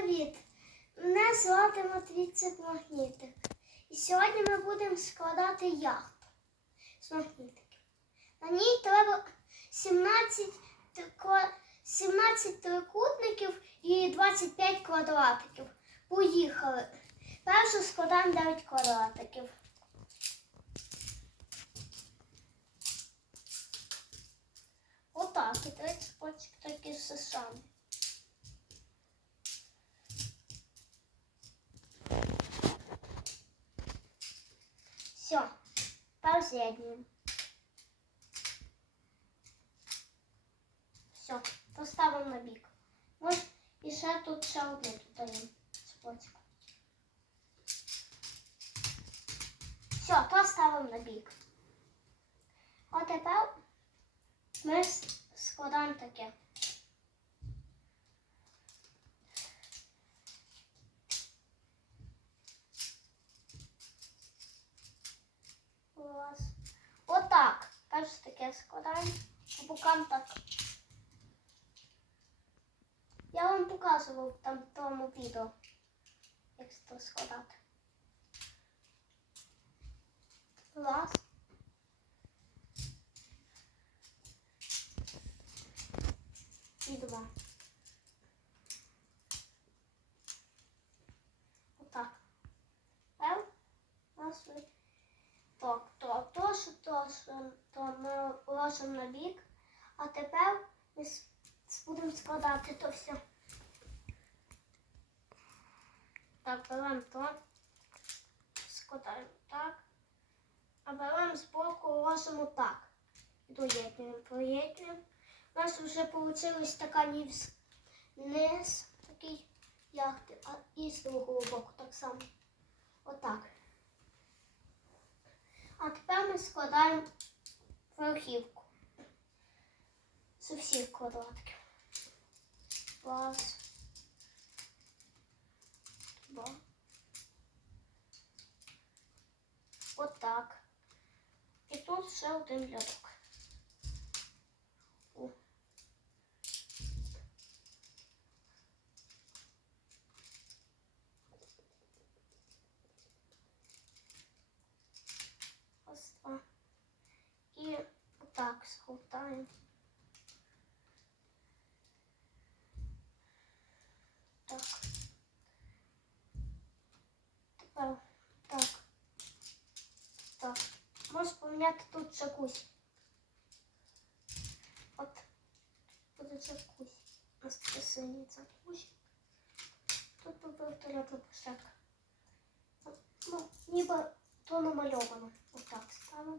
привіт! Мене звати Матвійцик Магнітик. І сьогодні ми будемо складати яхту з магнітиків. На ній треба 17, 17 трикутників і 25 квадратиків. Поїхали. Першу складаємо 9 квадратиків. Отак, і 30 потім такі все саме. Все, поз'єднуємо. Все, поставимо на бік. Ось і тут ще одне тут даємо цепочку. Все, то ставимо на бік. А тепер ми складаємо таке. Клас. Отак. Перш таке складаємо. По бокам так. Я вам показував там в тому відео, як це складати. Раз. І два. Отак. Ем? Раз. Так, то, то, ми ложимо на бік, а тепер ми будемо складати то все. Так, беремо то, складаємо так, а беремо з боку, ложимо так. Доєднуємо, поєднуємо. У нас вже вийшла така низ, низ такий яхти, а і з другого боку так само. Отак. А тепер ми складаємо верхівку з усіх квадратиків. Раз. Два. Отак. І тут ще один рядок. Згортаємо. Так. Тепер так. Так. Можеш поміняти тут джакузі. От. Буде джакузі. У нас синій джакузі. Тут буде туалетна площадка. Ну, ніби то намальовано. Отак ставимо.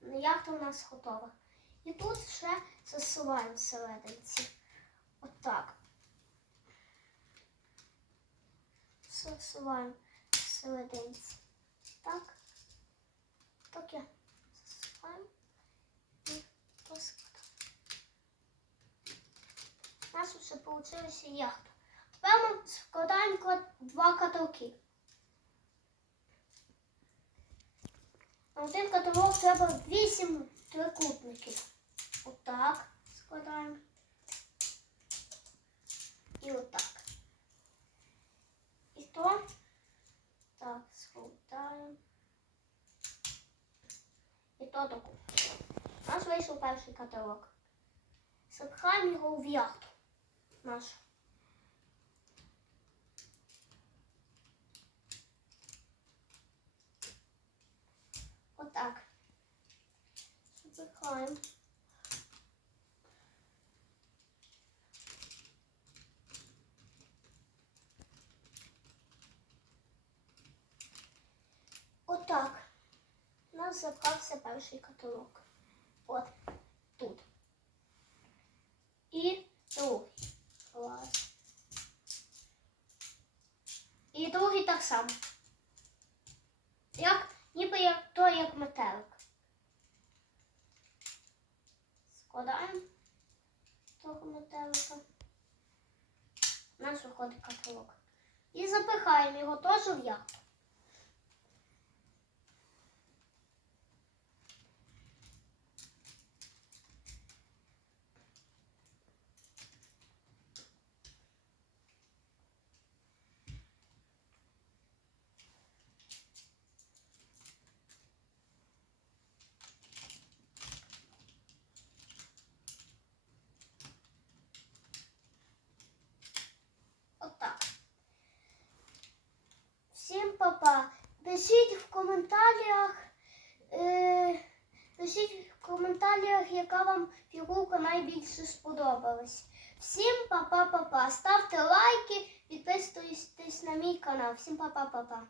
Яхта у нас готова. І тут ще засуваємо всерединці. Отак. Засуваємо всерединці. Так. Так я засуваємо і розкладаємо. У нас вже вийшла яхта. Тепер ми складаємо два каталки. На один каталог треба 8 трикутників. Отак складаємо. І отак. І то так складаємо. І то таку. У нас вийшов перший каталог. Запхаємо його в яхту нашу. Отак. Запихаємо. Отак. У нас запхався перший каталог. От тут. І другий. Клас. І другий так само. Як, ніби як то, як метелик. Складаємо того метелика. У нас виходить капелок. І запихаємо його теж в яхту. Пишіть в коментарях. Е, пишіть в коментарях, яка вам фігурка найбільше сподобалась. Всім па-па-па-па. Ставте лайки, підписуйтесь на мій канал. Всім па-па-па-па.